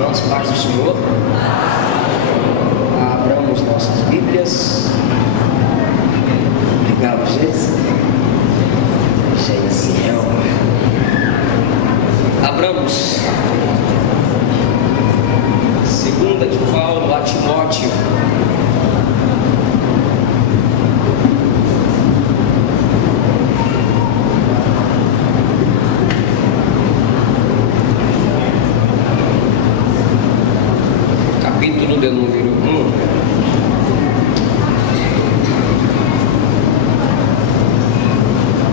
irmãos, paz do Senhor. Abramos nossas Bíblias. Obrigado, Jesus. Geisiel. Abramos. Segunda de Paulo a Timóteo. Capítulo de número 1.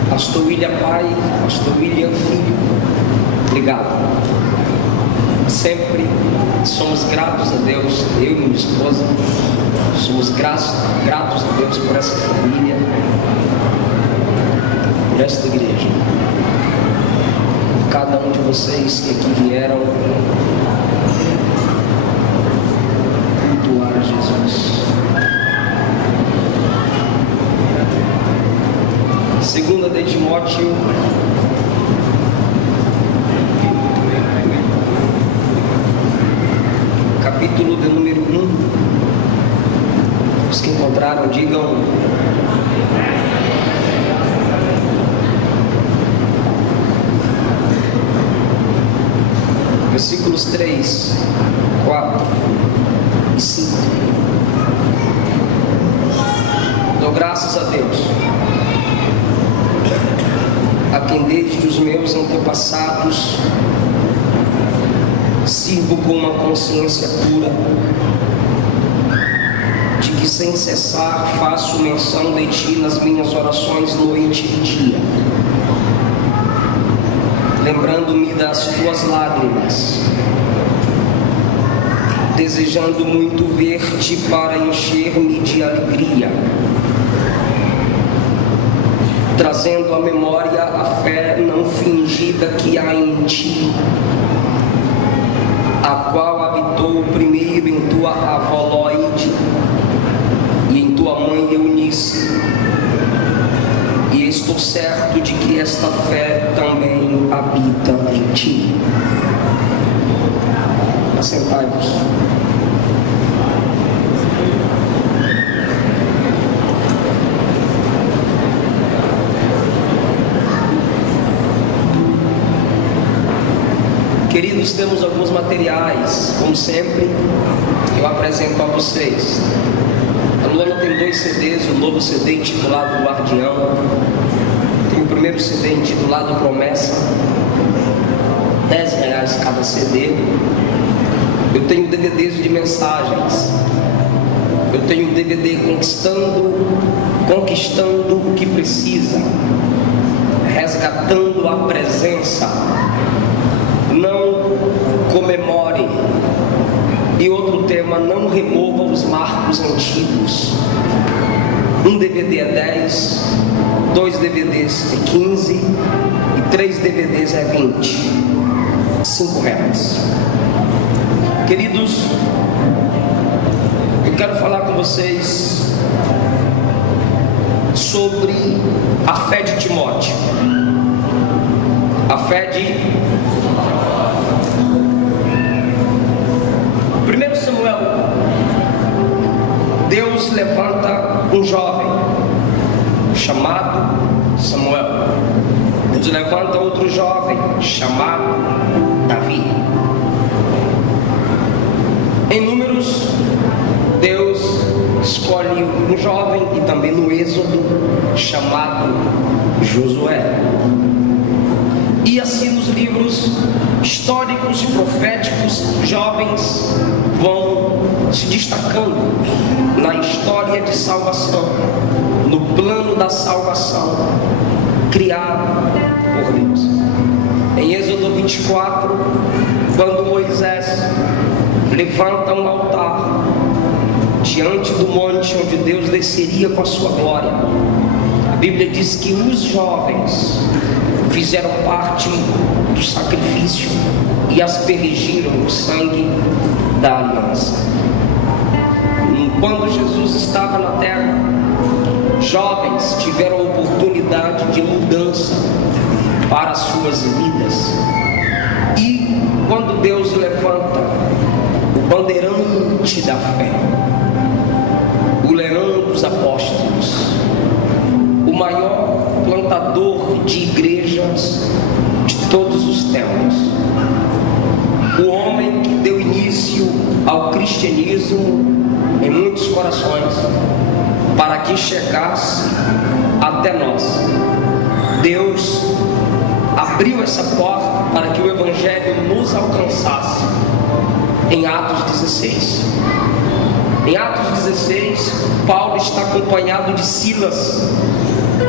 Pastor William pai, Pastor William filho. Obrigado. Sempre somos gratos a Deus, eu e minha esposa, somos gratos a Deus por essa família, por esta igreja, por cada um de vocês que aqui vieram cultuar Jesus. Segunda de Timóteo, capítulo de número 1. Os que encontraram, digam. Versículos 3, 4 e 5. Dou graças a Deus, a quem desde os meus antepassados sirvo com uma consciência pura, de que sem cessar faço menção de ti nas minhas orações noite e dia, lembrando-me das tuas lágrimas, desejando muito ver-te para encher-me de alegria, trazendo à memória a fé não fingida que há em ti, a qual habitou primeiro em tua avó Loide e em tua mãe Eunice, e estou certo de que esta fé também habita em ti. Assentai-vos. Queridos, temos alguns materiais, como sempre, eu apresento a vocês. A Luana tem 2 CDs, o novo CD intitulado Guardião, tem o primeiro CD intitulado Promessa, R$10 cada CD. Eu tenho DVDs de mensagens, eu tenho DVD conquistando o que precisa, resgatando a presença, não comemore, e outro tema, não remova os marcos antigos. Um DVD é 10, 2 DVDs é 15 e 3 DVDs é 20, R$5. Queridos, eu quero falar com vocês sobre a fé de Timóteo, a fé de 1 Samuel. Deus levanta um jovem chamado Samuel. Deus levanta outro jovem chamado Davi. Em Números, Deus escolhe um jovem, e também no Êxodo, chamado Josué. E assim nos livros históricos e proféticos, jovens vão se destacando na história de salvação, no plano da salvação criado por Deus. Em Êxodo 24, quando Moisés levanta um altar diante do monte onde Deus desceria com a sua glória, a Bíblia diz que os jovens fizeram parte do sacrifício e aspergiram o sangue da aliança. Quando Jesus estava na terra, jovens tiveram a oportunidade de mudança para as suas vidas. E quando Deus levanta gigante da fé, o leão dos apóstolos, o maior plantador de igrejas de todos os tempos, o homem que deu início ao cristianismo em muitos corações, para que chegasse até nós. Deus abriu essa porta para que o Evangelho nos alcançasse em Atos 16. Em Atos 16, Paulo está acompanhado de Silas,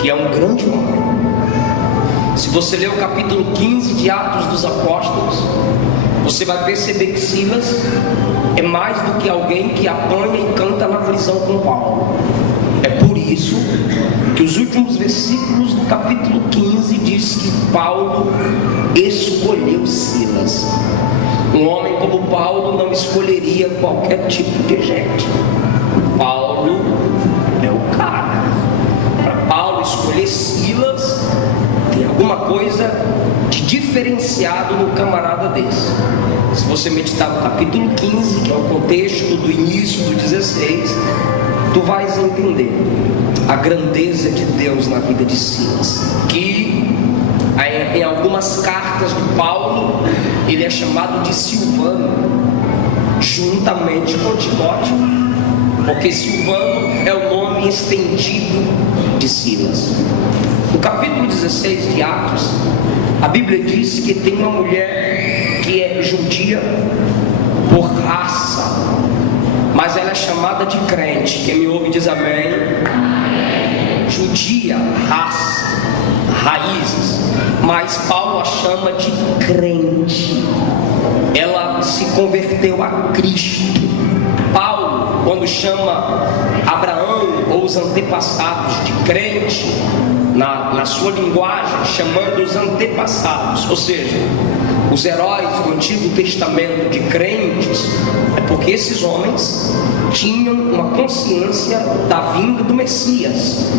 que é um grande homem. Se você ler o capítulo 15 de Atos dos Apóstolos, você vai perceber que Silas é mais do que alguém que apanha e canta na prisão com Paulo. É por isso que os últimos versículos do capítulo 15 diz que Paulo escolheu Silas. Um homem como Paulo não escolheria qualquer tipo de gente. Paulo é o cara. Para Paulo escolher Silas, tem alguma coisa de diferenciado no camarada desse. Se você meditar no capítulo 15, que é o contexto do início do 16, tu vais entender a grandeza de Deus na vida de Silas, que em algumas cartas de Paulo ele é chamado de Silvano, juntamente com Timóteo, porque Silvano é o nome estendido de Silas. No capítulo 16 de Atos, a Bíblia diz que tem uma mulher que é judia por raça, mas ela é chamada de crente. Quem me ouve diz amém. Judia, raça, raízes, mas Paulo a chama de crente. Ela se converteu a Cristo. Paulo, quando chama Abraão ou os antepassados de crente, na sua linguagem, chamando os antepassados, ou seja, os heróis do Antigo Testamento de crentes, é porque esses homens tinham uma consciência da vinda do Messias.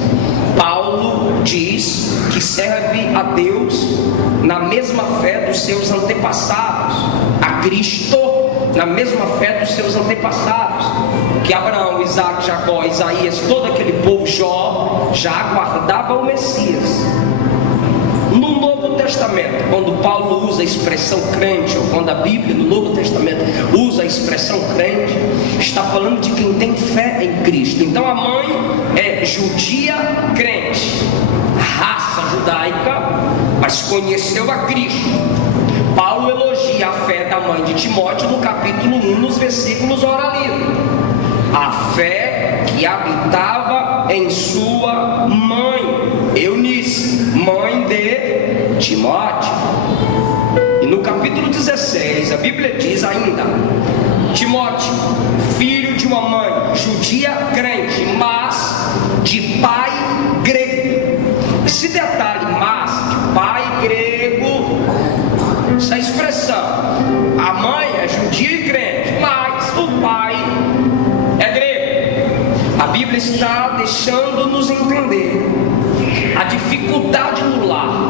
Paulo diz que serve a Deus na mesma fé dos seus antepassados, a Cristo na mesma fé dos seus antepassados, que Abraão, Isaac, Jacó, Isaías, todo aquele povo, Jó, já aguardava o Messias. No Novo Testamento, quando Paulo usa a expressão crente, ou quando a Bíblia no Novo Testamento usa a expressão crente, está falando de quem tem fé em Cristo. Então a mãe é judia crente, raça judaica, mas conheceu a Cristo. Paulo elogia a fé da mãe de Timóteo no capítulo 1, nos versículos ora lido. A fé que habitava em sua mãe, Eunice, mãe de Timóteo. E no capítulo 16, a Bíblia diz ainda: Timóteo, filho de uma mãe judia crente, mas de pai grego. Esse detalhe, mas de pai grego, essa expressão, a mãe é judia e crente, mas o pai é grego. A Bíblia está deixando-nos entender a dificuldade no lar,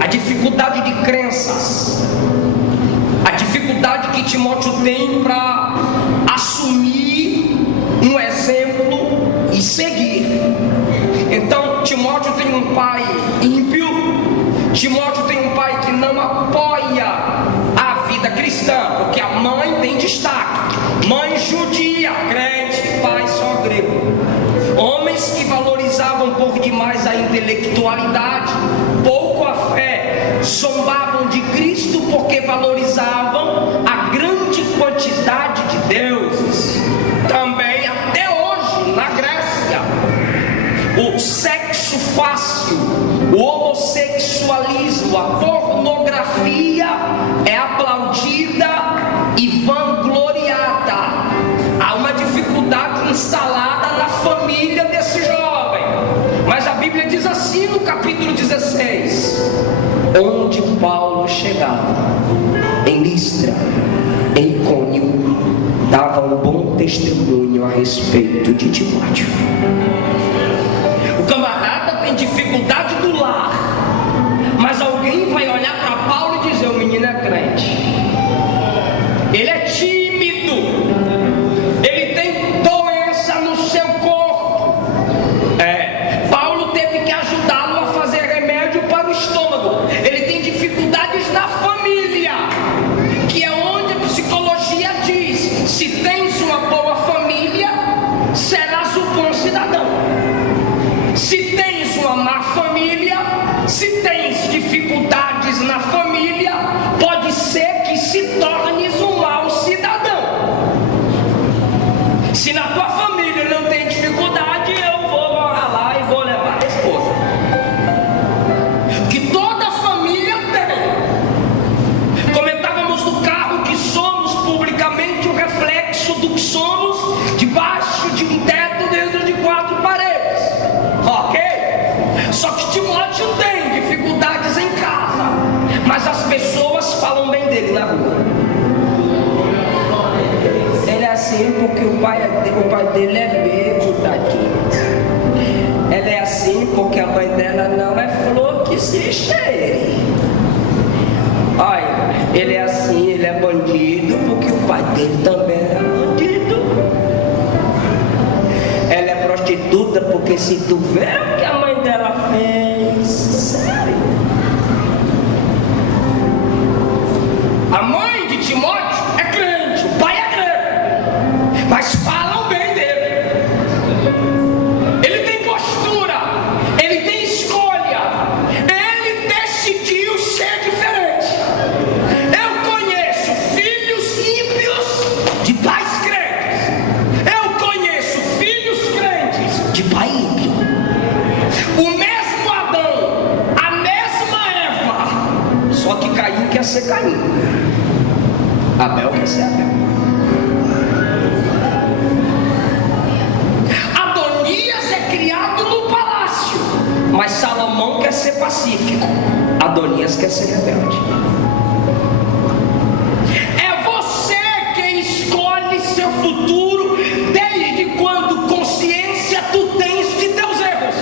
a dificuldade de crenças, a dificuldade que Timóteo tem para assumir um exemplo e seguir. Então Timóteo tem um pai ímpio, Timóteo tem um pai que não apoia a vida cristã, porque a mãe tem destaque, mãe judia, crente, pai só grego. Homens que valorizavam por demais a intelectualidade, pouco a fé, zombavam de Cristo porque valorizavam a grande quantidade de deuses. Também até hoje na Grécia, o sexo fácil, o homossexualismo, a pornografia é aplaudida e vangloriada. Há uma dificuldade instalada na família desse jovem. Mas a Bíblia diz assim no capítulo 16: onde Paulo chegava, em Listra, em Icônio, dava um bom testemunho a respeito de Timóteo. O camarada tem dificuldade do lar, mas alguém vai olhar para Paulo e dizer: o menino é crente. Ele é tímido, ele porque o pai dele é bebo, tadinho. Ela é assim porque a mãe dela não é flor que se cheire. Olha, ele é assim, ele é bandido porque o pai dele também era bandido. Ela é prostituta porque se tu vê o que a mãe dela fez, sério. A mãe de Timóteo é crente, o pai é crente, mas falam bem dele. Ele tem postura, ele tem escolha, ele decidiu ser diferente. Eu conheço filhos ímpios de pais crentes, eu conheço filhos crentes de pai ímpio. O mesmo Adão, a mesma Eva, só que Caim quer ser Caim, Abel quer ser Abel. Adonias é criado no palácio, mas Salomão quer ser pacífico, Adonias quer ser rebelde. É você quem escolhe seu futuro, desde quando consciência tu tens de teus erros.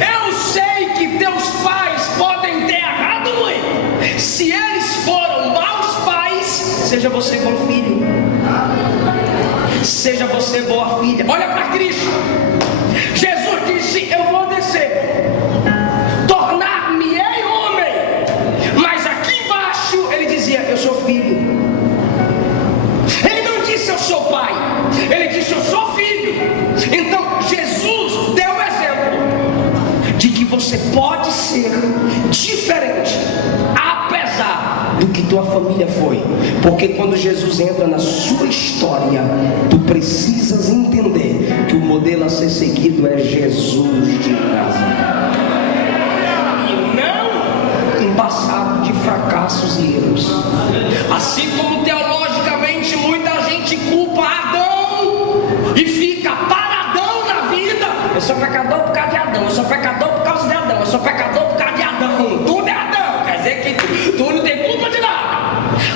Eu sei que teus pais podem ter errado muito. Se eles foram maus pais, seja você bom filho, seja você boa filha. Olha para Cristo. Jesus disse: eu vou descer, tornar-me-ei homem. Mas aqui embaixo ele dizia: eu sou filho. Ele não disse eu sou pai, ele disse eu sou filho. Então Jesus deu o exemplo de que você pode ser diferente, apesar do que tua família foi. Porque quando Jesus entra na sua história, tu precisas entender que o modelo a ser seguido é Jesus de Nazaré, e não um passado de fracassos e erros. Assim como teologicamente muita gente culpa Adão e fica paradão na vida. Eu sou pecador por causa de Adão, eu sou pecador por causa de Adão, eu sou pecador por causa de Adão. Tudo é Adão, quer dizer que tu não tem culpa de nada.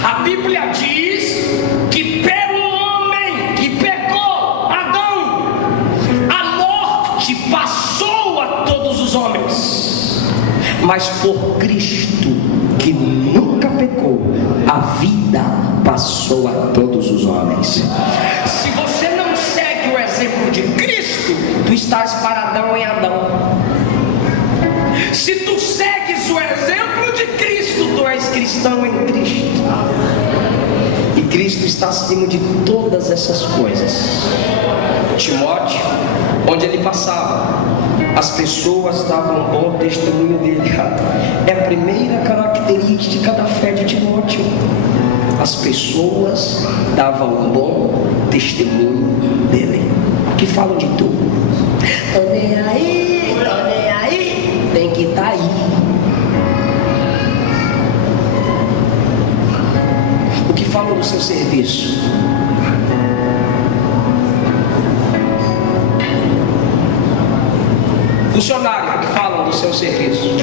A Bíblia diz que pelo homem que pecou, Adão, a morte passou a todos os homens, mas por Cristo, que nunca pecou, a vida passou a todos os homens. Se você não segue o exemplo de Cristo, tu estás paradão em Adão. Se tu segues o exemplo de Cristo, tu és cristão em Cristo. E Cristo está acima de todas essas coisas. Timóteo, onde ele passava, as pessoas davam um bom testemunho dele. É a primeira característica da fé de Timóteo. As pessoas davam um bom testemunho dele. Que falam de tu. Tô nem aí, tem que estar aí. O que falam do seu serviço? Funcionário, o que falam do seu serviço?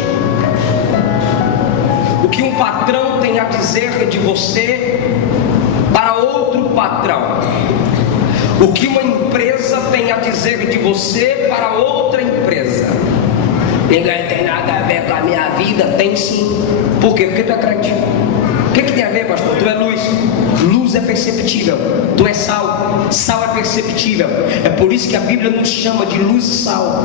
O que um patrão tem a dizer de você para outro patrão? O que uma empresa tem a dizer de você para outra empresa? Ninguém tem nada a ver com a minha vida. Tem sim. Por quê? Porque tu é crente. O que tem a ver, pastor? Tu é luz. Luz é perceptível. Tu é sal. Sal é perceptível. É por isso que a Bíblia nos chama de luz e sal.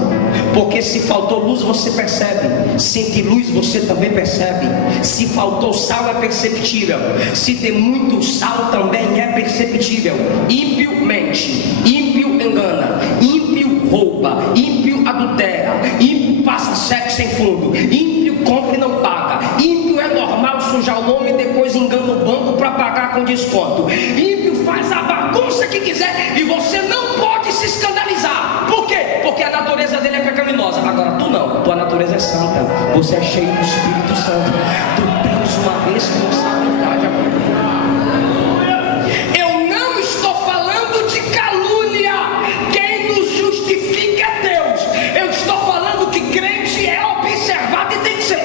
Porque se faltou luz, você percebe. Se tem luz, você também percebe. Se faltou sal, é perceptível. Se tem muito sal, também é perceptível. Ímpio mente. Ímpio engana. Ímpio rouba. Ímpio adultera. Ímpio passa sexo sem fundo. Ímpio compra e não paga. Ímpio é normal sujar o nome e depois engana o banco para pagar com desconto. Ímpio faz a bagunça que quiser e você não pode se escandalizar. Por quê? Porque a natureza dele é pecaminosa. Agora tu não, tua natureza é santa. Você é cheio do Espírito Santo. Tu tens uma responsabilidade agora. Eu não estou falando de calúnia. Quem nos justifica é Deus. Eu estou falando que crente é observado e tem que ser.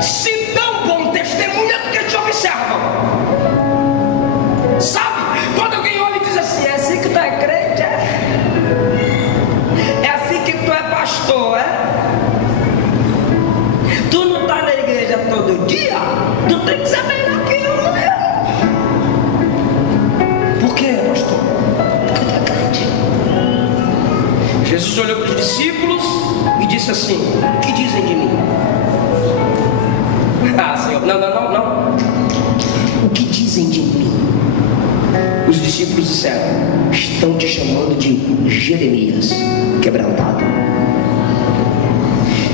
Se dão bom testemunho é porque te observam. todo dia, tu tem que saber aquilo mesmo. Por quê, pastor? Porque tu é crente. Jesus olhou para os discípulos e disse assim: o que dizem de mim? Ah, Senhor, não. O que dizem de mim? Os discípulos disseram: estão te chamando de Jeremias quebrantado.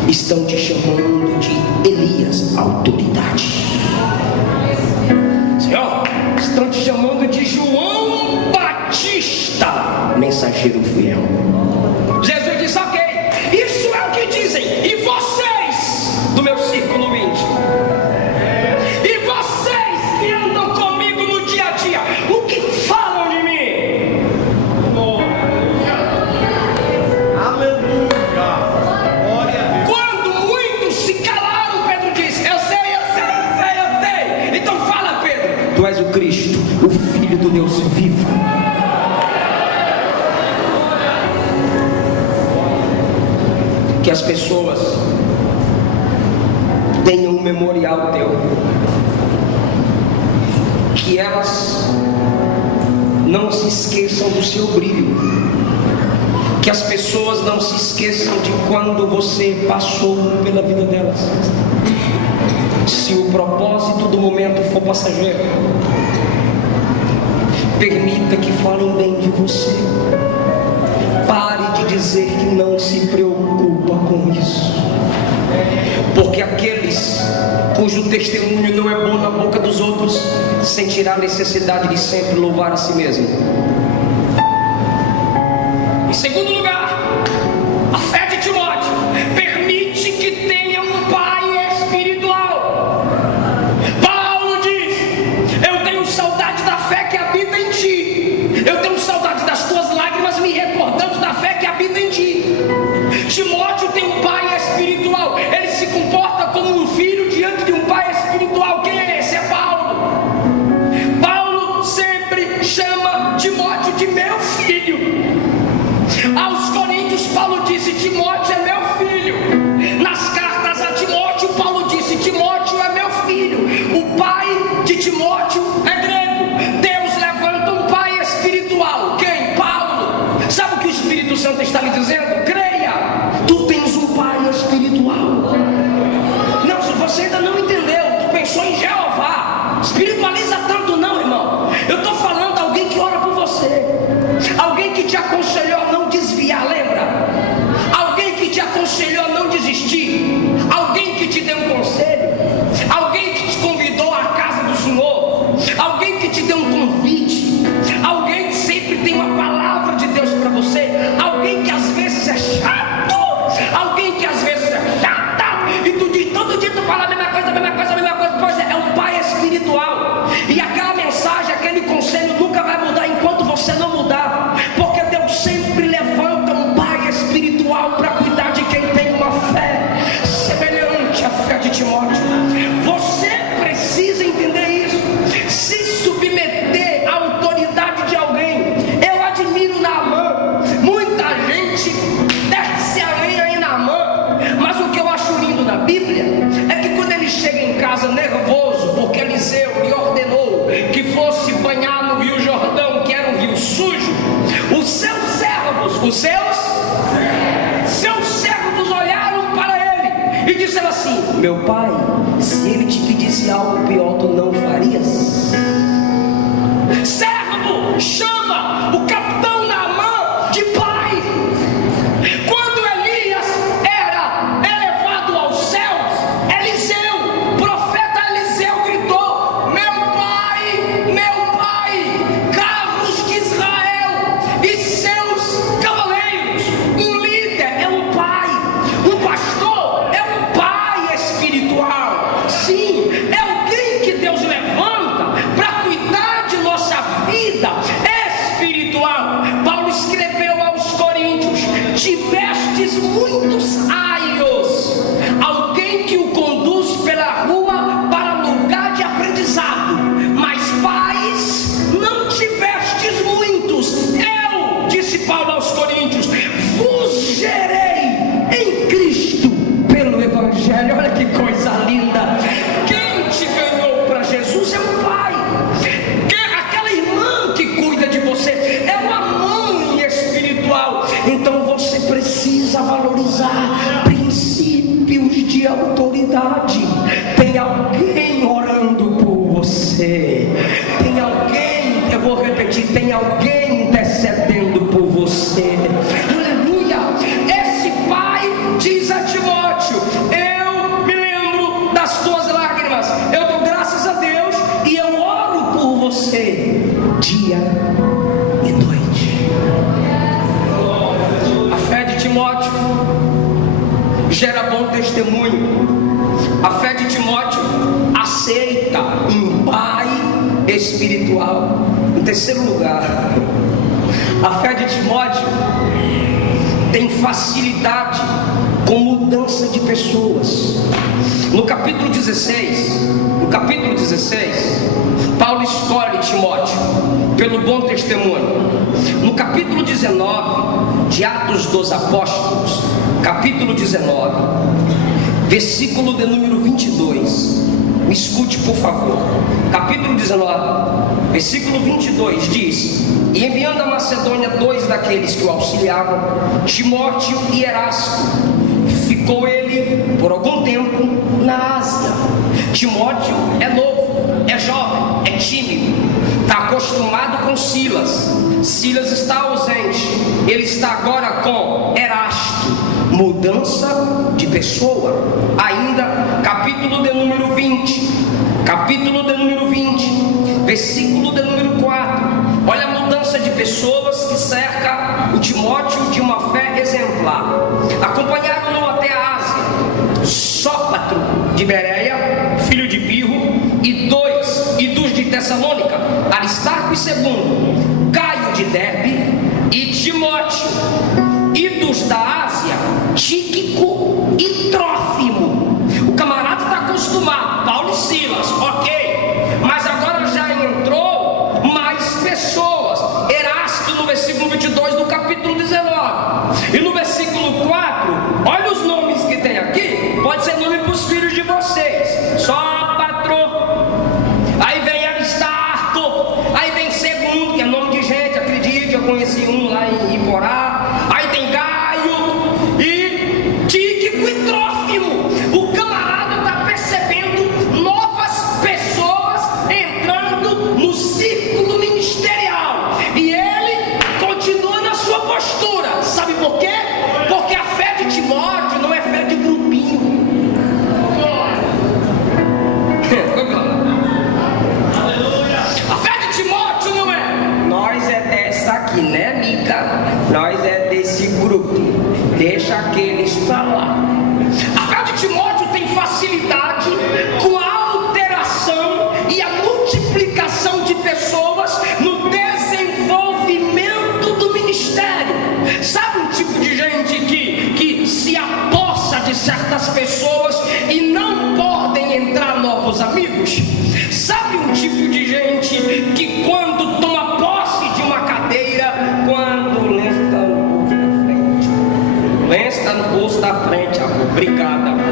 Estão te chamando de Elias, autoridade. Senhor, estão te chamando de João Batista, mensageiro fiel. Jesus disse: ok, isso é o que dizem. E vocês, do meu círculo íntimo, e vocês que andam comigo no dia a dia, o que falam de mim? Aleluia! Glória a Deus! Quando muitos se calaram, Pedro disse: eu sei. Então fala, Pedro, tu és o Cristo, o Filho do Deus vivo. Que as pessoas tenham um memorial teu, que elas não se esqueçam do seu brilho, que as pessoas não se esqueçam de quando você passou pela vida delas. Se o propósito do momento for passageiro, permita que falem bem de você. Pare de dizer que não se preocupa com isso, porque aqueles cujo testemunho não é bom na boca dos outros sentirá a necessidade de sempre louvar a si mesmo. Em segundo lugar, a fé de Timóteo permite que tenha um pai espiritual. Paulo diz: eu tenho saudade da fé que habita em ti, eu tenho saudade das tuas lágrimas me recordando da fé que habita em ti. Timóteo tem um pai espiritual, ele se comporta como um filho diante de um pai espiritual. Quem é esse? É Paulo. Paulo sempre chama Timóteo de meu filho. Aos Coríntios, Paulo disse: Timóteo é meu filho. Nas cartas a Timóteo, Paulo disse: Timóteo é meu filho. O pai de Timóteo é grego. Deus levanta um pai espiritual. Quem? Paulo. Sabe o que o Espírito Santo está lhe dizendo? Creia, tu tens um pai espiritual. Não, se você ainda não entendeu, tu pensou em Jeová. Espiritualiza tanto não, irmão. Eu estou falando de alguém que ora por você, alguém que te aconselhou a não desviar, lembra? Alguém que te aconselhou a não desistir, alguém que te deu um conselho, alguém que te convidou à casa do Senhor, alguém que te deu um convite, alguém que sempre tem uma palavra de Deus para você, alguém que às vezes é chato, alguém que às vezes é chata, e tu diz, todo dia tu fala a mesma coisa, pois é um pai espiritual, e aquela mensagem, aquele conselho nunca vai mudar enquanto você não mudar, porque Deus sempre levanta um pai espiritual para cuidar de quem tem uma fé semelhante à fé de Timóteo. Você precisa entender isso, se submeter à autoridade de alguém. Eu admiro Naamã, muita gente desce a lenha em Naamã, mas o que eu acho lindo na Bíblia é que quando ele chega em casa nervoso, porque Eliseu lhe ordenou que fosse banhar no Rio Jordão, que era um rio sujo, os seus servos olharam para ele e disseram assim: meu pai, se ele te pedisse algo pior, tu não farias? Servo chama o capitão Naamã de pai. Quando Elias era elevado aos céus, Eliseu, profeta Eliseu, gritou: meu pai, carros de Israel e seus cavaleiros. Um líder é um pai, um pastor é um pai espiritual. Sim, tem alguém intercedendo por você. Aleluia! Esse pai diz a Timóteo: eu me lembro das tuas lágrimas, eu dou graças a Deus e eu oro por você dia e noite. A fé de Timóteo gera bom testemunho. A fé de Timóteo aceita um pai espiritual. Em terceiro lugar, a fé de Timóteo tem facilidade com mudança de pessoas. No capítulo 16, Paulo escolhe Timóteo pelo bom testemunho. No capítulo 19 de Atos dos Apóstolos, capítulo 19, versículo de número 22, me escute por favor. Capítulo 19, versículo 22 diz: e enviando a Macedônia 2 daqueles que o auxiliavam, Timóteo e Erasto, ficou ele por algum tempo na Ásia. Timóteo é novo, é jovem, é tímido, está acostumado com Silas. Silas está ausente, ele está agora com Erasto. Mudança de pessoa. Ainda capítulo de número 20, versículo de número 4. Olha a mudança de pessoas que cerca o Timóteo de uma fé exemplar. Acompanharam-no até a Ásia Sópatro de Bereia, filho de Pirro, e dos de Tessalônica, Aristarco e Segundo, Gaio de Derbe e Timóteo, e dos da Ásia, Tíquico e Trófimo. O camarada está acostumado, Paulo e Silas, ok, mas agora já entrou mais pessoas. Erasto no versículo 22 do capítulo 19. E no versículo 4, olha os nomes que tem aqui, pode ser nome para os filhos de vocês. Sópatro, aí vem Aristarco, aí vem Segundo, que é nome de gente, acredite, eu conheci um lá em Iporá. Aí tem Gaio e Tíquico e Trófimo. O camarada está percebendo novas pessoas entrando no círculo ministerial, e ele continua na sua postura. Sabe por quê? Porque a fé de Timóteo não é fé de grupinho. A fé de Timóteo não é: nós é dessa aqui, né, Mica? Nós é desse grupo, deixa aqueles pra lá. A fé de Timóteo tem facilidade com a alteração e a multiplicação de pessoas no desenvolvimento do ministério. Sabe um tipo de gente que se apossa de certas pessoas e não podem entrar novos amigos? Sabe um tipo de gente que quando toma posse de uma cadeira, quando o lenço está no bolso da frente, o lenço está no bolso da frente, amor, obrigada, amor.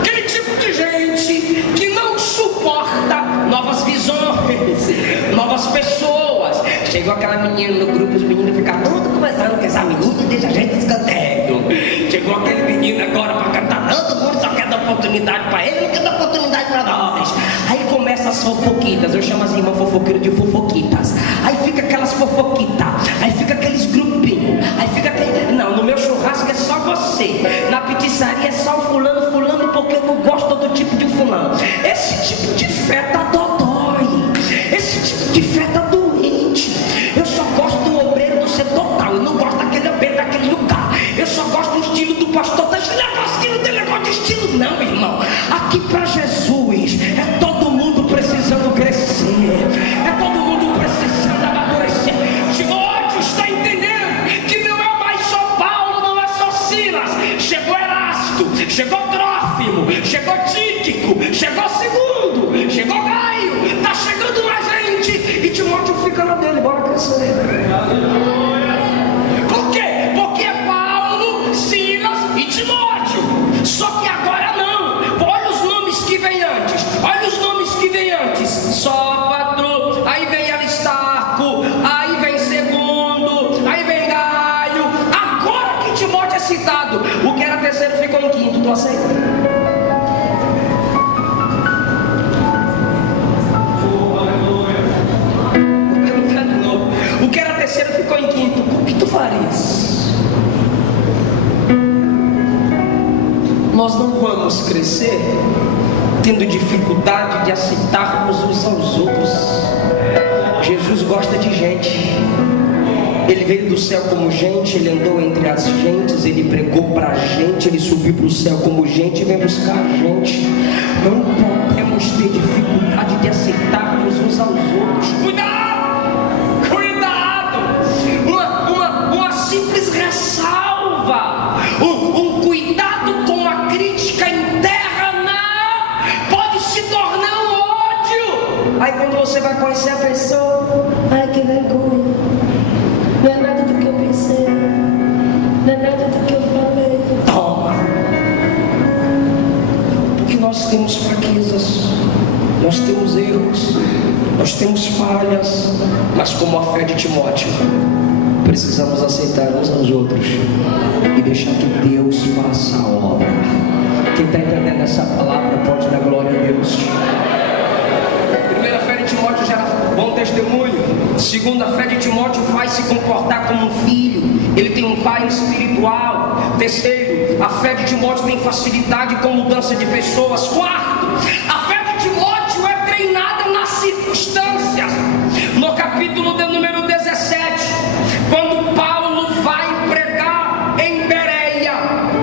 Aquele tipo de gente que não suporta novas visões, novas pessoas. Chegou aquela menina no grupo, os meninos ficam todos conversando com essa menina e deixa a gente escanteio. Chegou aquele menino agora para cantar, todo mundo só quer dar oportunidade para ele, não quer dar oportunidade para nós. Aí começa as fofoquitas, eu chamo as irmãs fofoqueiras de fofoquitas. Aí fica aquelas fofoquitas, aí fica aqueles grupinhos, aí fica aquele... Não, no meu churrasco é só você, na pizzaria é só o fulano, porque eu não gosto do tipo de fulano. Esse tipo de fé tá dodói, esse tipo de fé tá doente. Eu só gosto do obreiro do setor tal, eu não gosto daquele obreiro daquele lugar. Eu só gosto do estilo do pastor, esse negócio que não tem negócio de estilo não, meu irmão. Aqui para Jesus é todo mundo precisando crescer, é todo mundo precisando amadurecer. Timóteo está entendendo que não é mais só Paulo, não é só Silas. Chegou Erasto, chegou Trófimo, chegou Tíquico, chegou Segundo, chegou Gaio. dificuldade de aceitarmos uns aos outros. Jesus gosta de gente. Ele veio do céu como gente, ele andou entre as gentes, ele pregou para a gente, ele subiu para o céu como gente e vem buscar a gente. Não podemos ter dificuldade de aceitarmos uns aos outros. Cuidado! Cuidado! Uma simples ressalva, um cuidado com a crítica interna pode se tornar um ódio. Aí quando você vai conhecer a pessoa, ai que vergonha. Não é nada do que eu pensei, não é nada do que eu falei. Toma! Porque nós temos fraquezas, nós temos erros, nós temos falhas, mas como a fé de Timóteo, precisamos aceitar uns aos outros e deixar que Deus faça a obra. Quem está entendendo essa palavra pode dar glória a Deus. Primeira, fé de Timóteo gera bom testemunho. Segunda, a fé de Timóteo faz se comportar como um filho. Ele tem um pai espiritual. Terceiro, a fé de Timóteo tem facilidade com mudança de pessoas. Quarto, a fé de Timóteo é treinada nas circunstâncias. No capítulo de número 17, quando Paulo vai pregar em Bereia,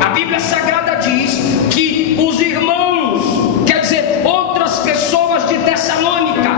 a Bíblia Sagrada diz que os irmãos, quer dizer, outras pessoas de Tessalônica,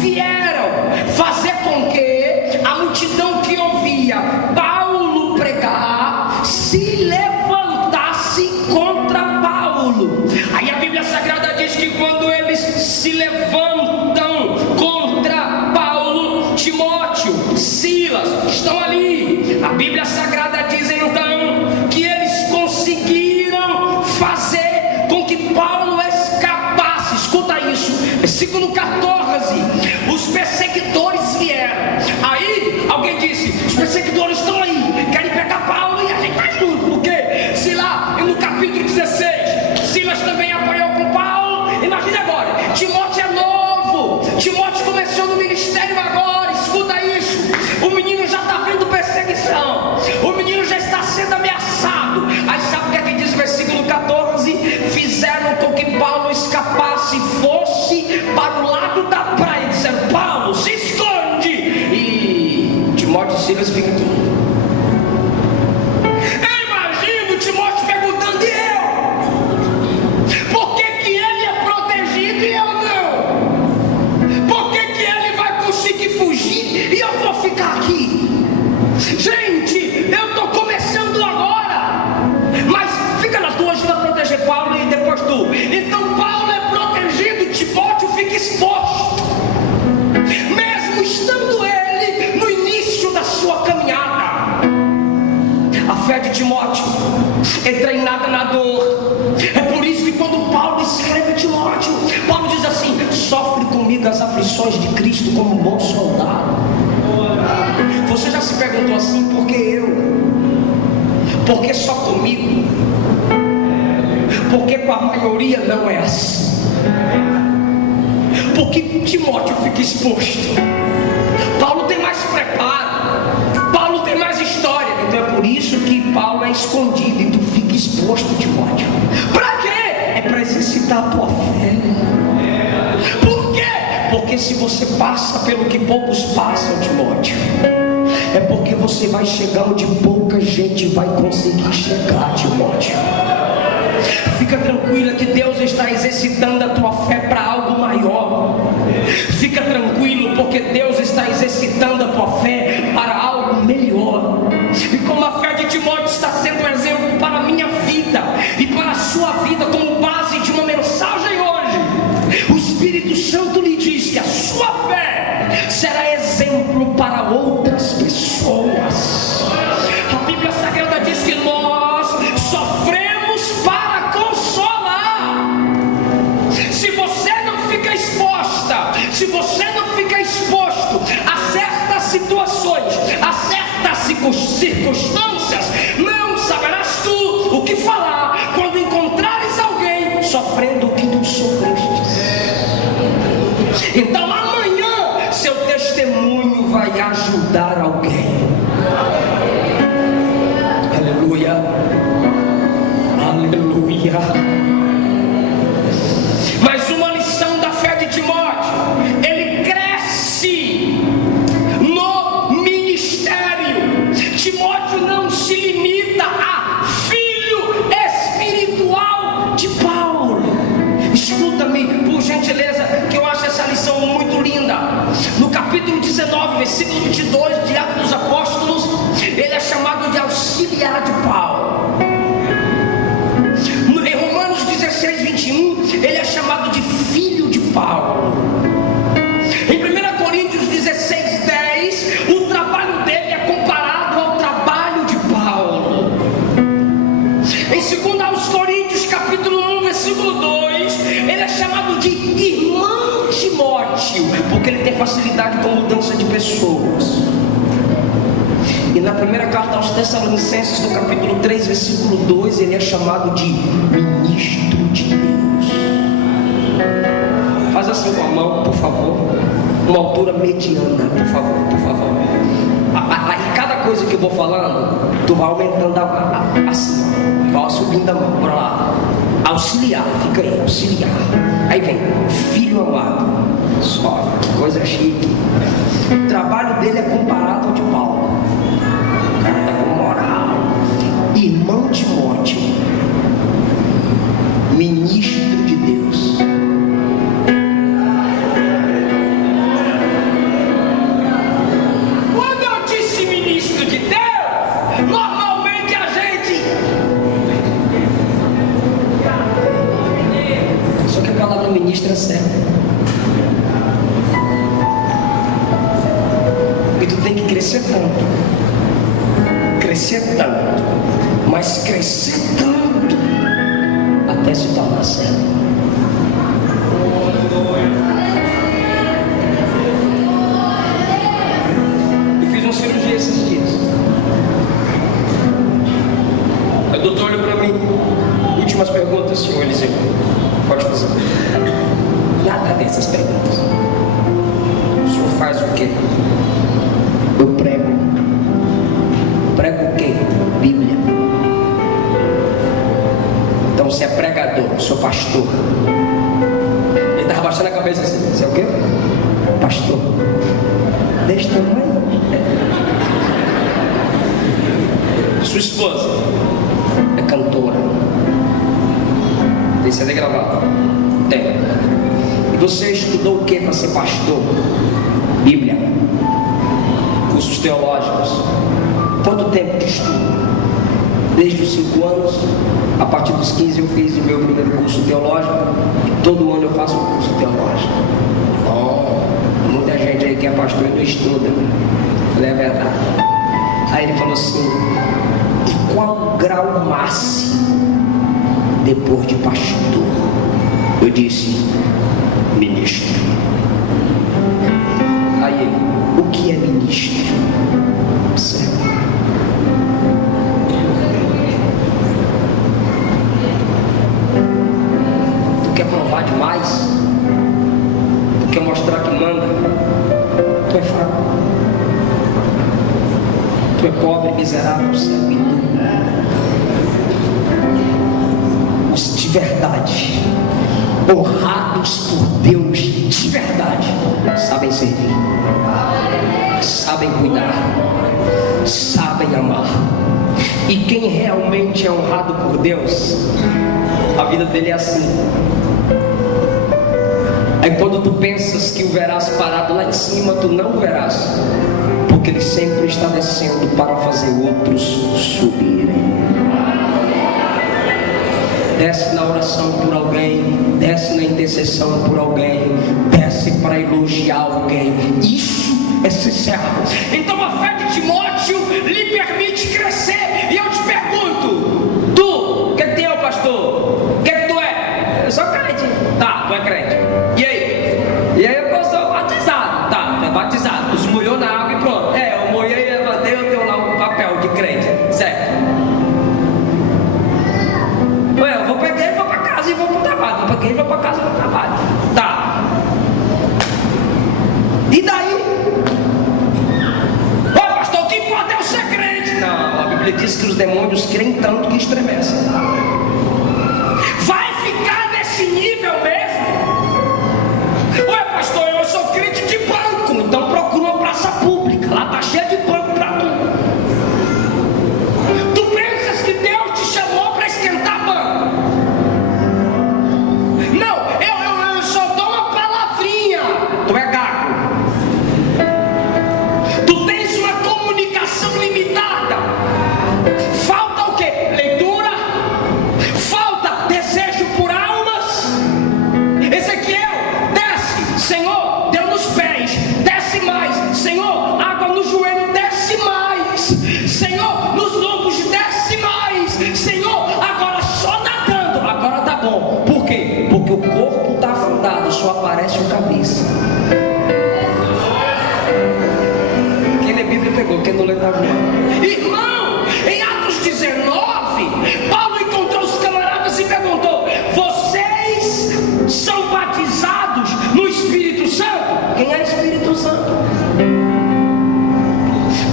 vieram fazer com que a multidão que ouvia Paulo pregar se levantasse contra Paulo. Aí a Bíblia Sagrada diz que quando eles se levantam contra Paulo, Timóteo, Silas estão ali. A Bíblia Sagrada diz então que eles conseguiram fazer com que Paulo escapasse. Escuta isso, versículo 14. Os perseguidores vieram. Aí alguém disse: os perseguidores estão aí, querem pegar Paulo e a gente faz tudo. Por quê? Se lá no capítulo 16 Silas também apoiou com Paulo, imagine agora, Timóteo é novo, Timóteo começou no ministério agora. Escuta isso, o menino já está vendo perseguição, o menino já está sendo ameaçado. Aí sabe o que é que diz o versículo 14? Fizeram com que Paulo escapasse e fosse para o lado da praia. Disseram: Paulo, se esconde. E Timóteo e Silas ficam tudo. Eu imagino Timóteo perguntando: e eu? Por que que ele é protegido e eu não? Por que que ele vai conseguir fugir e eu vou ficar aqui? Gente, eu estou começando agora, mas fica na tua, ajuda a proteger Paulo e depois tu. Então Paulo é protegido, Timóteo fica exposto, mesmo estando ele no início da sua caminhada. A fé de Timóteo é treinada na dor. É por isso que quando Paulo escreve a Timóteo, Paulo diz assim: sofre comigo as aflições de Cristo como um bom soldado. Você já se perguntou assim: por que eu? Por que só comigo? Porque com a maioria não é assim. Porque Timóteo fica exposto. Paulo tem mais preparo, Paulo tem mais história. Então é por isso que Paulo é escondido e tu fica exposto, Timóteo. Para quê? É para exercitar a tua fé. Por quê? Porque se você passa pelo que poucos passam, Timóteo, é porque você vai chegar onde pouca gente vai conseguir chegar, Timóteo. Fica tranquila que Deus está exercitando a tua fé para algo maior. Fica tranquilo porque Deus está exercitando a tua fé para algo melhor. E como a fé de Timóteo está sendo um exemplo para a minha vida e para a sua vida como base de uma mensagem hoje, o Espírito Santo lhe diz que a sua fé será exemplo para outras pessoas. A Bíblia Sagrada diz que nós sofremos para consolar. Se você não fica exposta, se você não fica exposto a certas situações, a certas circunstâncias, não saberás tu o que falar quando encontrares alguém sofrendo o que tu sofreste. Então amanhã seu testemunho vai ajudar alguém. Aleluia, aleluia. Mas uma lição capítulo 19, versículo 22 de Atos dos Apóstolos, ele é chamado de auxiliar de Paulo. Em Romanos 16, 21, ele é chamado de filho de Paulo. Em 1 Coríntios 16, 10, o trabalho dele é comparado ao trabalho de Paulo. Em 2 aos Coríntios, capítulo 1, versículo 2, ele é chamado de irmão Timóteo, porque ele tem facilidade com mudança de pessoas. E na primeira carta aos Tessalonicenses, no capítulo 3, versículo 2, ele é chamado de ministro de Deus. Faz assim com a mão, por favor. Uma altura mediana, por favor, por favor. Aí cada coisa que eu vou falando, tu vai aumentando assim, vai subindo a mão para lá. Auxiliar, fica aí, auxiliar. Aí vem, filho amado. Só, que coisa chique. O trabalho dele é comparado ao de Paulo. O cara tá com moral. Irmão Timóteo, ministro de Deus. Quando eu disse ministro de Deus, normalmente a gente... Só que a palavra ministro é certa. E tu tem que crescer tanto, mas crescer tanto até se tornar certo. Eu fiz uma cirurgia esses dias. O doutor olhou para mim. Últimas perguntas, senhor Eliseu. Pode fazer. Nada dessas perguntas. O senhor faz o quê? Eu prego. Prego o quê? Bíblia. Então você é pregador, eu sou pastor. Ele estava baixando a cabeça assim. Você é o quê? Pastor. Deste tamanho. Sua esposa é cantora. Tem CD gravado? Tem. E você estudou o que para ser pastor? Bíblia. Cursos teológicos. Quanto tempo de estudo? Desde os 5 anos. A partir dos 15 eu fiz o meu primeiro curso teológico. E todo ano eu faço um curso teológico. Oh, muita gente aí que é pastor e não estuda. Não é verdade. Aí ele falou assim: e qual o grau máximo depois de pastor? Eu disse: ministro. Aí ele: o que é ministro? Certo. Tu quer provar demais? Tu quer mostrar que manda? Tu é fraco. Tu é pobre, miserável, cego e nu. Os de verdade, honrados por Deus de verdade, sabem servir, sabem cuidar, sabem amar. E quem realmente é honrado por Deus, a vida dele é assim. Aí quando tu pensas que o verás parado lá em cima, tu não o verás, porque ele sempre está descendo para fazer outros subirem. Desce na oração por alguém, desce na intercessão por alguém, desce para elogiar alguém. Isso é ser servo. Então a fé de Timóteo lhe permite crescer. E eu te pergunto: tu, o que tem, pastor? O que tu é? Eu sou crente. Tá, tu é crente. E aí? E aí eu sou batizado. Tá, tu é batizado. Tu se molhou na água e pronto. É, eu molhei e levantei, eu tenho lá um papel de crente. Certo? Eu vou pra igreja, vou pra casa e vou pro trabalho. Vou pra igreja, vou pra casa e vou pro trabalho. Tá. E daí? Ô pastor, o que importa é o ser crente. Não, a Bíblia diz que os demônios creem tanto que só aparece o cabeça. Quem lê Bíblia pegou, quem não lê tá voando. Irmão, em Atos 19, Paulo encontrou os camaradas e perguntou: vocês são batizados no Espírito Santo? Quem é Espírito Santo?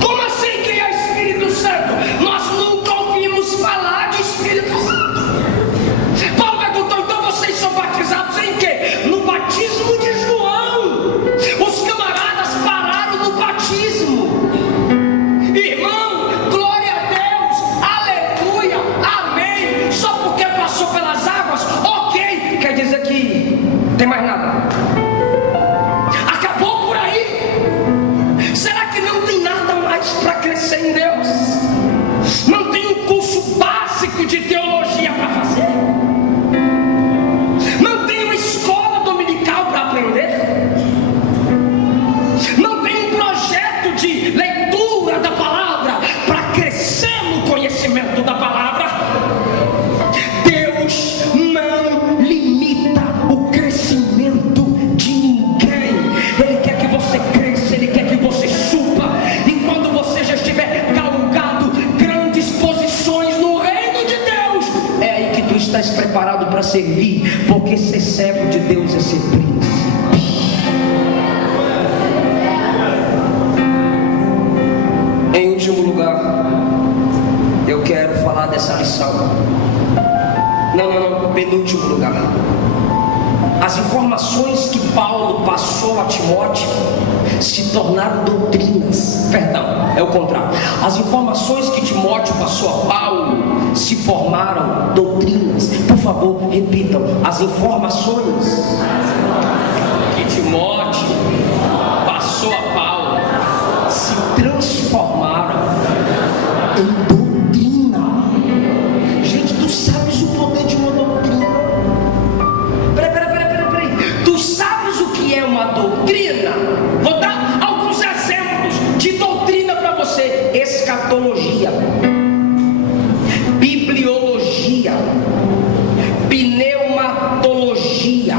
Como assim quem é Espírito Santo? Nós nunca ouvimos falar de Espírito Santo. Paulo perguntou: então vocês são batizados em quê? No batismo de João. Os camaradas pararam no batismo. Irmão, glória a Deus, aleluia, amém. Só porque passou pelas águas, ok, quer dizer que tem mais nada. Acabou por aí. Será que não tem nada mais para crescer em Deus? Não tem um curso básico de teologia para fazer? Não tem uma escola dominical para aprender? Não tem um projeto de leitura da palavra para crescer no conhecimento da palavra? Deus não limita o crescimento de ninguém. Ele quer que você cresça, Ele quer que você suba. E quando você já estiver galgado grandes posições no reino de Deus, é aí que tu estás preparado para servir, porque ser servo de Deus é ser príncipe. Em último lugar, eu quero falar dessa lição. Não, penúltimo lugar. As informações que Paulo passou a Timóteo se tornaram doutrinas. Perdão, é o contrário. As informações que Timóteo passou a Paulo se formaram doutrinas. Por favor, repitam. As informações que Timóteo passou a Paulo se transformaram em doutrina. Gente, tu sabes o poder de uma doutrina? Peraí. Tu sabes o que é uma doutrina? Vou dar alguns exemplos de doutrina para você. Escatologia, bibliologia, pneumatologia.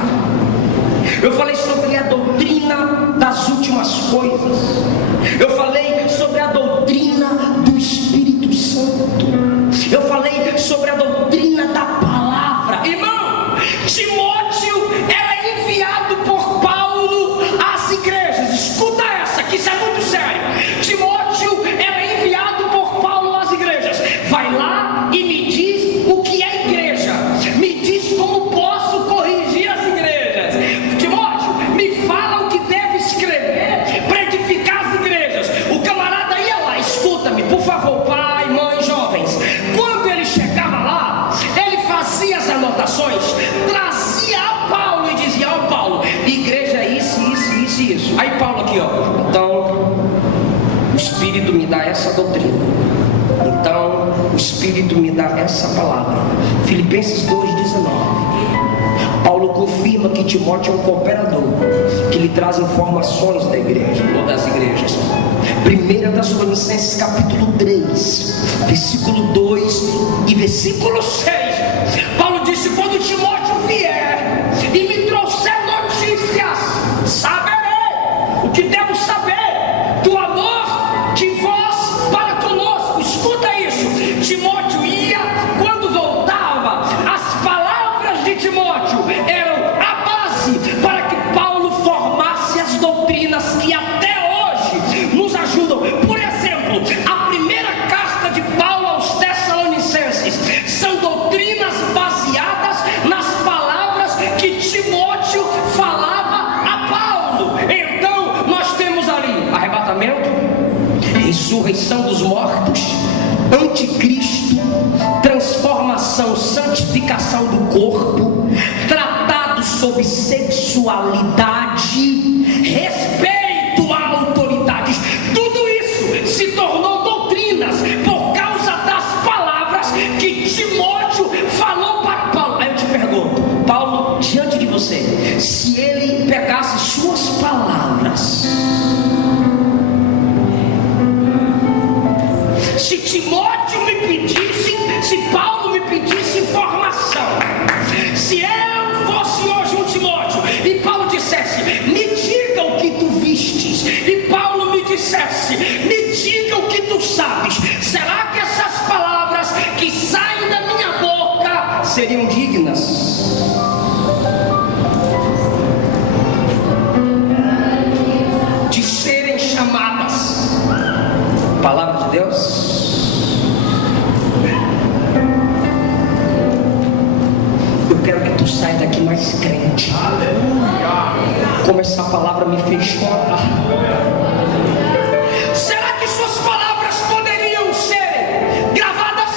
Eu falei sobre a doutrina das últimas coisas. Eu falei sobre a doutrina do Espírito Santo. Eu falei sobre a doutrina da palavra. Irmão, Timóteo era enviado por Paulo às igrejas. Escuta essa, que isso é muito sério. Timóteo era enviado por Paulo às igrejas. Vai lá e me diz o que é igreja. Me diz como posso corrigir as igrejas. Timóteo, me fala o que deve escrever para edificar as igrejas. O camarada ia lá: escuta-me, por favor, pai, mãe, jovens. Quando ele chegava lá, ele fazia as anotações, trazia a Paulo e dizia: ó Paulo, igreja é isso. Aí Paulo aqui, ó. Então, o Espírito me dá essa doutrina. Então, o Espírito me dá essa palavra. Filipenses 2,19. Paulo confirma que Timóteo é um cooperador, que lhe traz informações da igreja, ou das igrejas. 1 Tessalonicenses capítulo 3, versículo 2 e versículo 6. Paulo disse: quando Timóteo vier e me trouxer notícias, saberei o que devo saber do amor de vós para conosco. Escuta isso. Timóteo ia, quando voltava, as palavras de Timóteo eram a base para que Paulo formasse as doutrinas que até hoje nos ajudam. Por exemplo, a primeira carta de Paulo aos Tessalonicenses são doutrinas baseadas nas palavras que Timóteo falava a Paulo. Então nós temos ali arrebatamento, ressurreição dos mortos, anticristo, transformação, santificação do corpo, tratados sobre sexualidade, respeito a autoridades. Tudo isso se tornou doutrinas por causa das palavras que Timóteo falou para Paulo. Aí eu te pergunto, Paulo, diante de você, se ele pegasse suas palavras, se Timóteo me pedisse, se Paulo me pedisse informação, se eu fosse hoje um Timóteo e Paulo dissesse: me diga o que tu vistes, e Paulo me dissesse: me diga o que tu sabes, será que essas palavras que saem da minha boca seriam dignas de serem chamadas palavra de Deus? Eu quero que tu saia daqui mais crente. Como essa palavra me fez chorar. Será que suas palavras poderiam ser gravadas?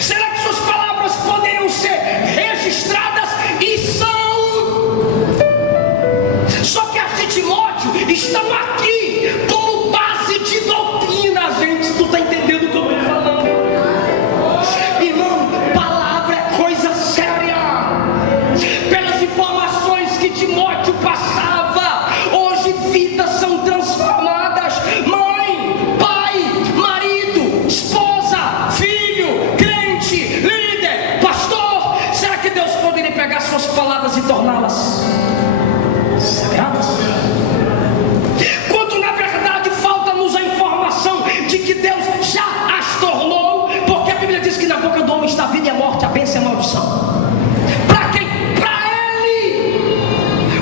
Será que suas palavras poderiam ser registradas? E são. Só que as de Timóteo estão aqui como base de doutrina, gente. Tu está entendendo o que eu estou falando? Irmão, palavra é coisa séria. Pelas informações que Timóteo passava, hoje vidas são transformadas. Mãe, pai, marido, esposa, filho, crente, líder, pastor. Será que Deus poderia pegar suas palavras e torná-las sagradas? Quando na verdade falta-nos a informação de que Deus já as tornou, porque a Bíblia diz que na boca do homem está a vida e a morte, a bênção e a maldição. Para quem? Para ele.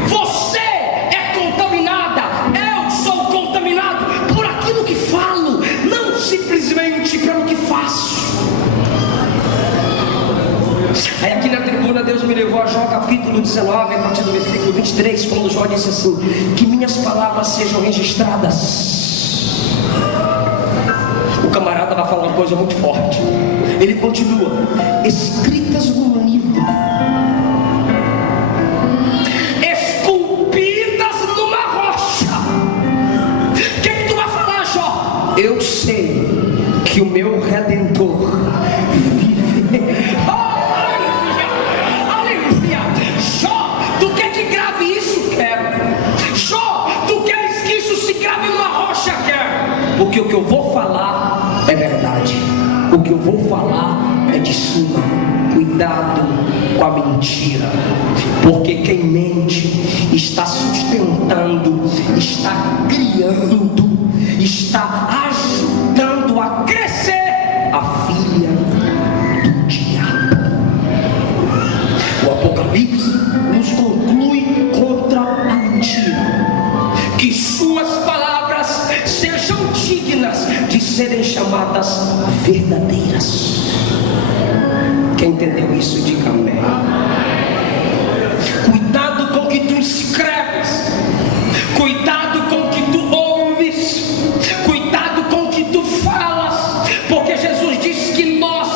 Você é contaminada, eu sou contaminado por aquilo que falo, não simplesmente pelo que faço. Aí aqui na tribuna Deus me levou a Jó capítulo 19, a partir do versículo 23, quando Jó disse assim: que minhas palavras sejam registradas. O camarada vai falar uma coisa muito forte. Ele continua: escritas num livro, esculpidas numa rocha. O que tu vai falar, Jó? Eu sei que o meu Redentor vive. Aleluia! Jó, tu quer que grave isso? Quero. Jó, tu queres que isso se grave numa rocha? Quero. Porque o que eu vou falar é verdade. O que eu vou falar é de cima. Cuidado com a mentira. Porque quem mente está sustentando, está criando, está ajudando a crescer a filha do diabo. O Apocalipse nos conclui contra a mentira. Que suas palavras sejam dignas de serem chamadas verdadeiras. Quem entendeu isso, diga amém. Cuidado com o que tu escreves. Cuidado com o que tu ouves. Cuidado com o que tu falas. Porque Jesus disse que nós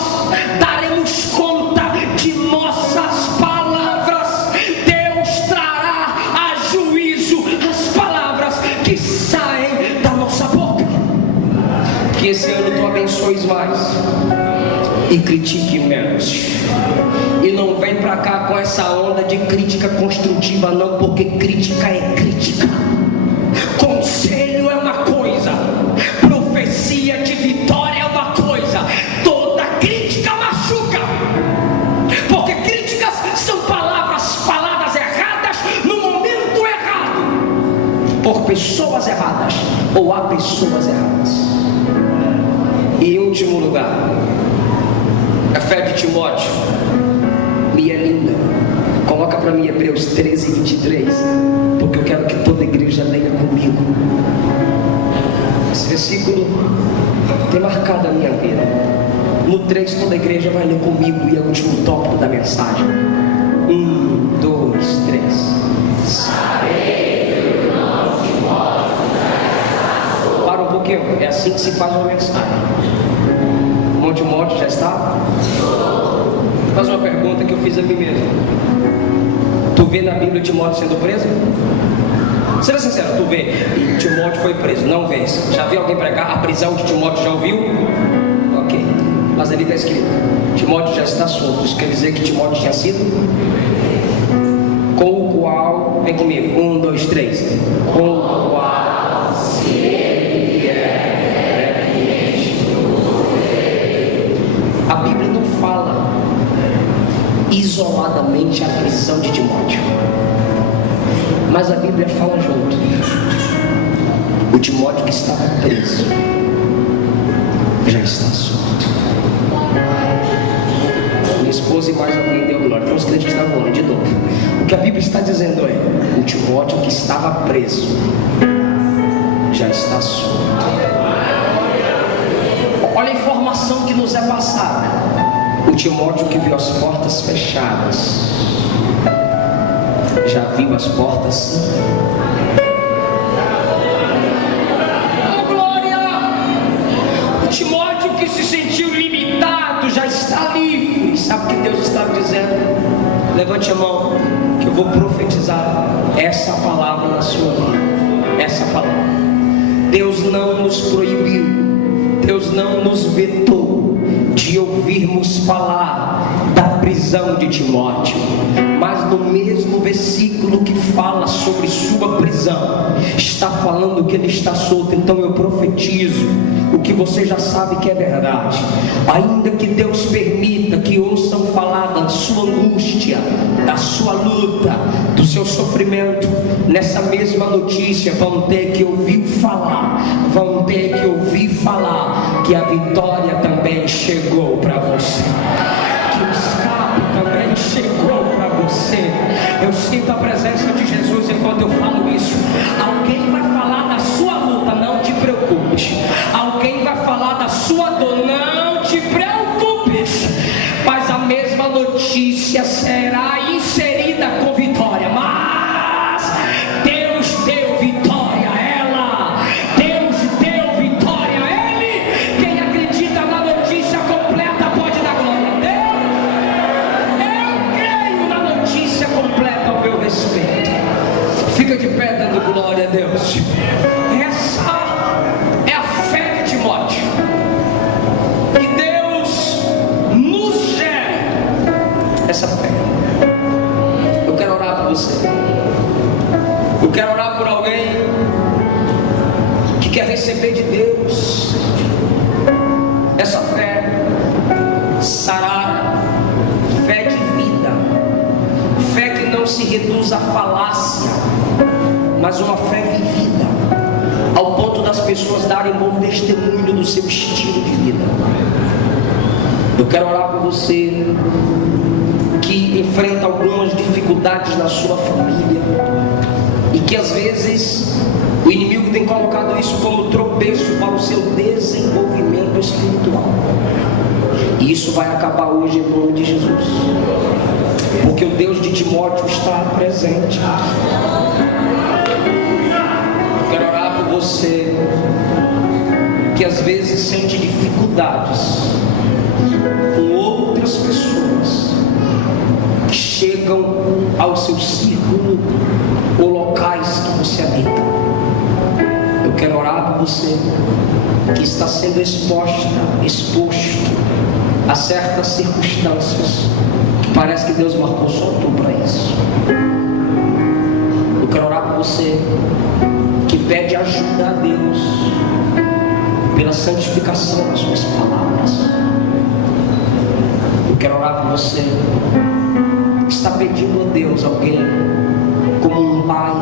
daremos conta de nossas palavras. Deus trará a juízo as palavras que saem da nossa boca. Que esse ano tu abençoes mais e critique menos. E não vem pra cá com essa onda de crítica construtiva não, porque crítica é crítica. Conselho é uma coisa, profecia de vitória é uma coisa. Toda crítica machuca, porque críticas são palavras faladas erradas no momento errado, Por pessoas erradas ou a pessoas erradas. E em último lugar, a fé de Timóteo me é linda. Coloca para mim Hebreus 13, 23, porque eu quero que toda a igreja leia comigo. Esse versículo tem marcado a minha vida. No 3 toda a igreja vai ler comigo e é o último tópico da mensagem. 1, 2, 3. Para um pouquinho, é assim que se faz uma mensagem. Timóteo já está? Vou fazer uma pergunta que eu fiz a mim mesmo. Tu vê na Bíblia Timóteo sendo preso? Seja sincero, tu vê e Timóteo foi preso? Não vê. Já viu alguém pregar a prisão de Timóteo? Já ouviu? Ok. Mas ali está escrito: Timóteo já está solto. Isso quer dizer que Timóteo tinha sido? Com o qual, vem comigo, 1, 2, 3. Com o qual se ele vier brevemente. A Bíblia não fala isoladamente a prisão de Timóteo. Mas a Bíblia fala junto. O Timóteo que estava preso já está solto. Minha esposa e mais alguém deu glória. Tem uns crentes que estavam falando de novo. O que a Bíblia está dizendo é: o Timóteo que estava preso já está solto. Olha a informação que nos é passada. O Timóteo que viu as portas fechadas já viu as portas. Oh, glória! O Timóteo que se sentiu limitado já está livre. Sabe o que Deus está dizendo? Levante a mão que eu vou profetizar essa palavra na sua vida. Essa palavra. Deus não nos proibiu, Deus não nos vetou de ouvirmos falar da prisão de Timóteo, mas no mesmo versículo que fala sobre sua prisão, está falando que ele está solto. Então eu profetizo o que você já sabe que é verdade. Ainda que Deus permita que ouçam falar da sua angústia, da sua luta, do seu sofrimento, nessa mesma notícia vão ter que ouvir falar, que a vitória também chegou para você, que o escape também chegou para você. Eu sinto a presença de Jesus enquanto eu falo isso. Alguém vai falar da sua luta, não te preocupes. Alguém vai falar da sua dor, não te preocupes. Mas a mesma notícia será inserida com vitória. Mas Deus deu vitória a ela. Deus deu vitória a ele. Quem acredita na notícia completa pode dar glória a Deus. Eu creio na notícia completa ao meu respeito. Fica de pé dando glória a Deus. Essa é a fé de Timóteo. Que Deus nos gere essa fé. Eu quero orar por você. Eu quero orar por alguém que quer receber de Deus essa fé sarada, fé de vida, fé que não se reduz à falácia, mas uma fé vivida, ao ponto das pessoas darem bom testemunho do seu estilo de vida. Eu quero orar por você que enfrenta algumas dificuldades na sua família e que às vezes o inimigo tem colocado isso como tropeço para o seu desenvolvimento espiritual. E isso vai acabar hoje em nome de Jesus, porque o Deus de Timóteo está presente. Eu quero orar por você que às vezes sente dificuldades com outras pessoas que chegam ao seu círculo ou locais que você habita. Eu quero orar por você que está sendo exposto a certas circunstâncias que parece que Deus marcou só tu para isso. Eu quero orar por você que pede ajuda a Deus pela santificação das suas palavras. Eu quero orar por você que está pedindo a Deus alguém como um pai,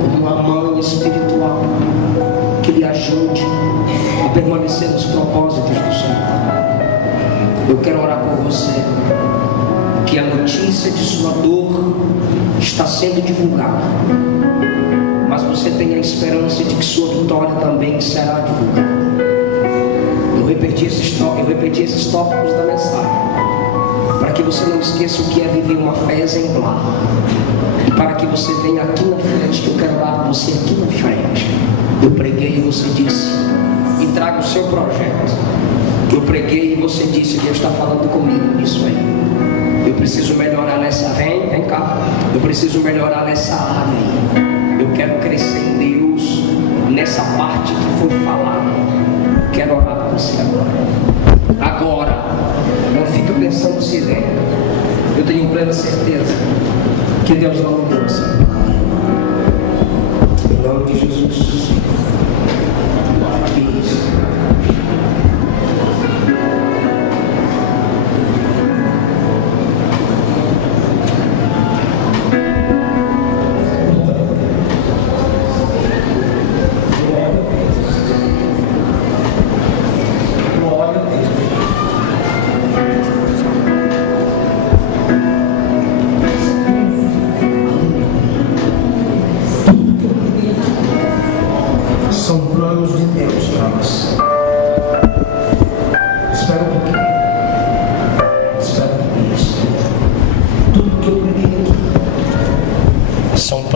como uma mãe espiritual, que lhe ajude a permanecer nos propósitos do Senhor. Eu quero orar por você que a notícia de sua dor está sendo divulgada, mas você tem a esperança de que sua vitória também será divulgada. Eu repeti esses tópicos da mensagem para que você não esqueça o que é viver uma fé exemplar, e para que você venha aqui na frente, que eu quero orar por você aqui na frente. Eu preguei e você disse, e traga o seu projeto. Eu preguei e você disse, Deus está falando comigo, isso aí. Eu preciso melhorar nessa, vem cá. Eu preciso melhorar nessa área aí. Eu quero crescer em Deus nessa parte que foi falada. Quero orar por você agora. Não fica pensando se vem. Eu tenho plena certeza que Deus não me deu essa palavra. Em nome de Jesus. Isso.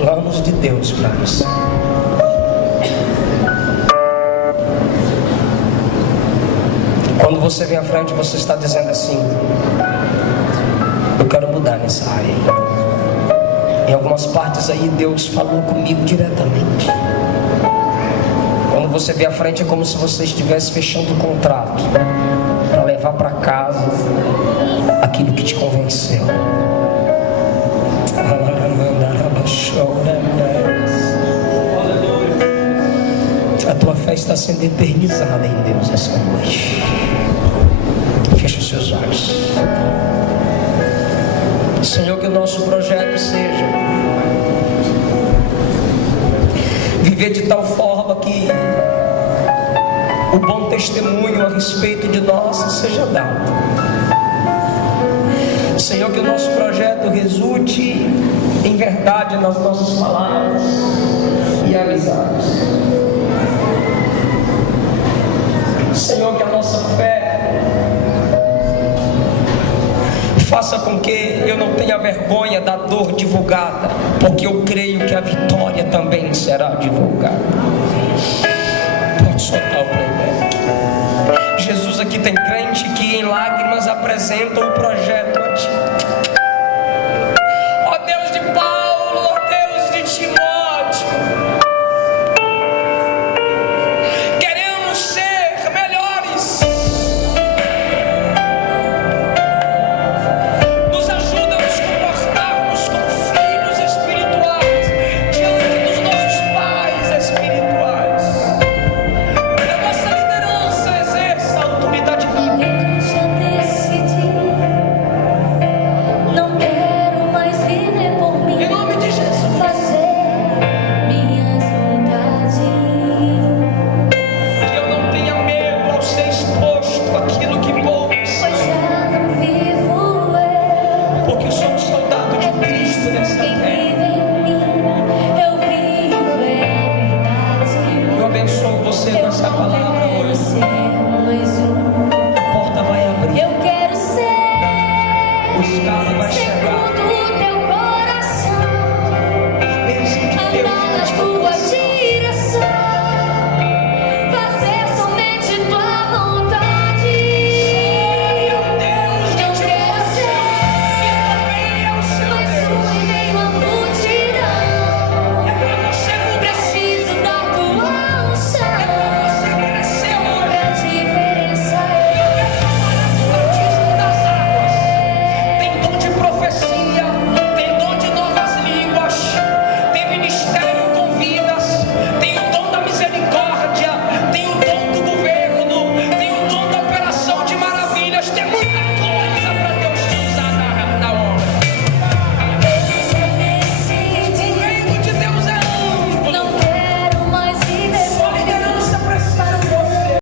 planos de Deus para você. Quando você vem à frente, você está dizendo assim: eu quero mudar nessa área aí. Em algumas partes aí Deus falou comigo diretamente. Quando você vem à frente, é como se você estivesse fechando um contrato para levar para casa aquilo que te convenceu. A tua fé está sendo eternizada em Deus essa noite. Feche os seus olhos. Senhor, que o nosso projeto seja viver de tal forma que o bom testemunho a respeito de nós seja dado. Senhor, que o nosso projeto resulte em verdade nas nossas palavras e amizades. Senhor, que a nossa fé faça com que eu não tenha vergonha da dor divulgada, porque eu creio que a vitória também será divulgada. Pode soltar o playback. Jesus, aqui tem crente que em lágrimas apresenta o projeto